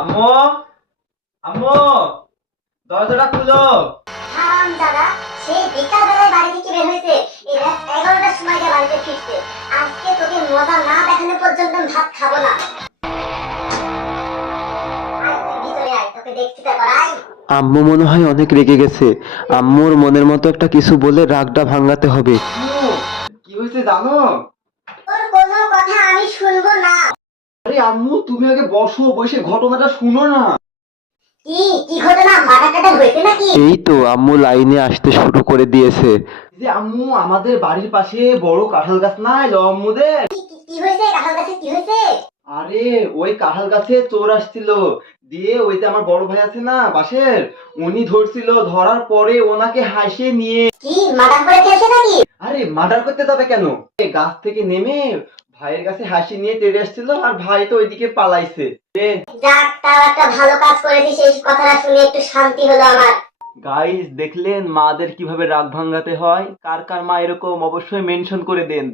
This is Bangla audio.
আম্মু, আম্মু, দরজাটা খুলো। হারামজাদা, সেই বিকালবেলায় বাড়ি থেকে বের হয়েছে, এই রাত 11টার সময় গিয়ে বাড়িতে ফিরছে। আজকে তোকে মজা না দেখানো পর্যন্ত আমি ভাত খাবো না। আয় তুই ভিতরে আয়, তোকে দেখছি তারপর আয়। আম্মু মনে হয় অনেক রেগে গেছে। আম্মুর মনের মতো একটা কিছু বলে রাগটা ভাঙাতে হবে। আম্মু, কি হয়েছে জানো? তোর কোনো কথা আমি শুনবো না। আরে আম্মু, তুমি আগে বসো, বসে ঘটনাটা শুনো না। কি কি ঘটনা? মাথা কাটা হয়েছে নাকি? এই তো আম্মু লাইনে আসতে শুরু করে দিয়েছে। যে আম্মু, আমাদের বাড়ির পাশে বড় কাঁঠাল গাছ নাই আম্মুদের? কি হয়েছে? কাঁঠাল গাছে কি হয়েছে? আরে ওই কাঁঠাল গাছে চোর আসছিল, দিয়ে ওই যে আমার বড় ভাই আছে না বাসের, উনি ধরছিল, ধরার পরে ওনাকে হাসিয়ে নিয়ে। কি মার্ডার করে ফেলছে নাকি? আরে মার্ডার করতে যাবে কেন, গাছ থেকে নেমে ভাইয়ের কাছে হাসি নিয়ে তেড়ে আসছিল, আর ভাই তো ওইদিকে পালাইছে। যাক, তাও একটা ভালো কাজ করেছিস, এই কথাটা শুনে একটু শান্তি হলো আমার। গাইস, দেখলেন মাদের কিভাবে রাগ ভাঙাতে হয়? কার কার মা এরকম অবশ্যই মেনশন করে দেন।